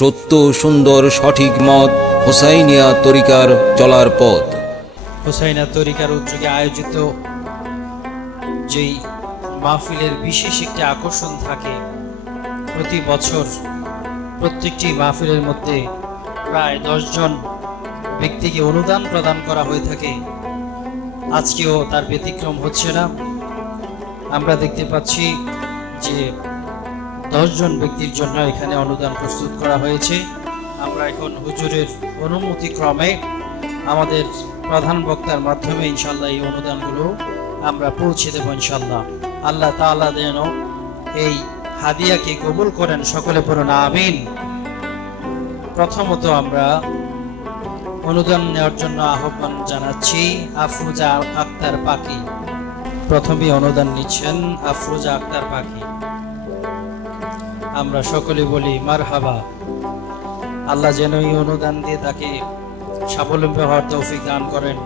সত্য সুন্দর সঠিক মত হোসাইনিয়া তরিকার চলার পথ। হোসাইনিয়া তরিকার উদ্যোগে আয়োজিত যেই মাহফিলের বিশেষ একটি আকর্ষণ থাকে, প্রতি বছর প্রত্যেকটি মাহফিলের মধ্যে প্রায় 10 জন ব্যক্তিকে অনুদান প্রদান করা হয়ে থাকে। আজকেও তার ব্যতিক্রম হচ্ছে না। আমরা দেখতে পাচ্ছি যে 10 জন ব্যক্তির জন্য এখানে অনুদান প্রস্তুত করা হয়েছে। আমরা এখন হুজুরের অনুমতি ক্রমে আমাদের প্রধান বক্তার মাধ্যমে ইনশাল্লাহ এই অনুদানগুলো আমরা পৌঁছে দেব ইনশাল্লাহ। আল্লাহ তাআলা যেন এই হাদিয়াকে কবুল করেন, সকলে পড়ুন আমিন। প্রথমত আমরা অনুদান নেওয়ার জন্য আহ্বান জানাচ্ছি আফরোজা আক্তার পাখি। প্রথমে অনুদান নিচ্ছেন আফরোজা আক্তার পাখি। আমরা সকলে বলি মারহাবা। আল্লাহ যেন এই অনুদান দিয়ে তাকে স্বাবলম্বী হওয়ার তৌফিক দান করেন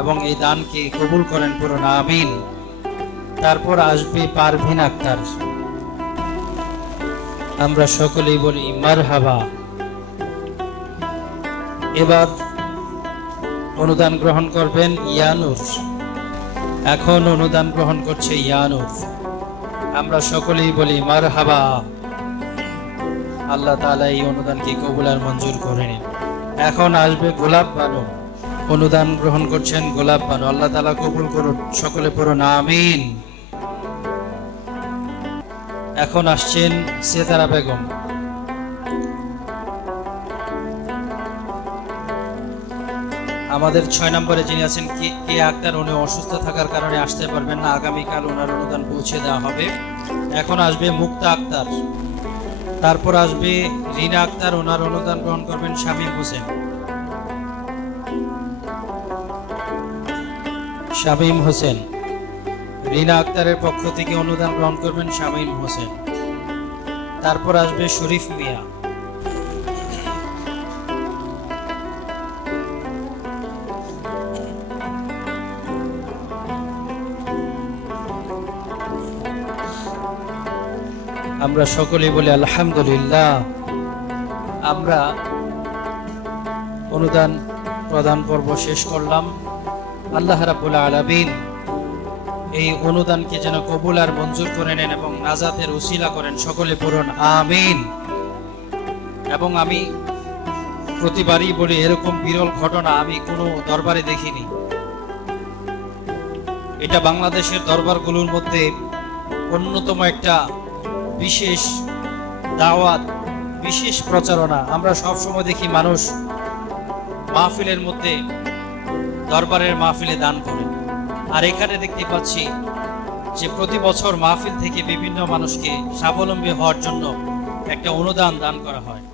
এবং এই দানকে কবুল করেন, পড়ুন আমিন। তারপর আসবে পারভিন আক্তার। আমরা সকলেই বলি মারহাবা। এবার অনুদান গ্রহণ করবেন ইয়ানুর। এখন অনুদান গ্রহণ করছে ইয়ানুর। আমরা সকলেই বলি মারহাবা। আল্লাহ তাআলা এই অনুদানকে কবুল আর মঞ্জুর করে নিন। এখন আসবে গোলাপ বানু। অনুদান গ্রহণ করছেন গোলাপ বানু। আল্লাহ তাআলা কবুল করুন, সকলে পড়ুন আমিন। এখন আসছেন সেতারা বেগম। আমাদের 6 নম্বরে যিনি আছেন কে আক্তার, উনি অসুস্থ থাকার কারণে আসতে পারবেন না। আগামীকাল ওনার অনুদান পৌঁছে দেওয়া হবে। এখন আসবে মুক্তা আক্তার। তারপর আসবে রিনা আক্তার, ওনার অনুদান গ্রহণ করবেন শামীম হোসেন। শামীম হোসেন। রিনা আক্তারের পক্ষ থেকে অনুদান গ্রহণ করবেন শামীম হোসেন। তারপর আসবে শরীফ মিয়া। আমরা সকলেই বলি আলহামদুলিল্লাহ। আমরা অনুদান প্রদান পর্ব শেষ করলাম। আল্লাহ রাব্বুল আলামিন এই অনুদানকে যেন কবুল আর মঞ্জুর করে নেন এবং নাজাতের উসিলা করেন, সকলে পড়ুন আমিন। এবং আমি প্রতিবারই বলি, এরকম বিরল ঘটনা আমি কোনো দরবারে দেখিনি। এটা বাংলাদেশের দরবারগুলোর মধ্যে অন্যতম একটা বিশেষ দাওয়াত, বিশেষ প্রচারণা। আমরা সব সময় দেখি মানুষ মাহফিলের মধ্যে, দরবারের মাহফিলে দান করে, আর এখানে দেখতে পাচ্ছি যে প্রতি বছর মাহফিল থেকে বিভিন্ন মানুষকে স্বাবলম্বী হওয়ার জন্য একটা অনুদান দান করা হয়।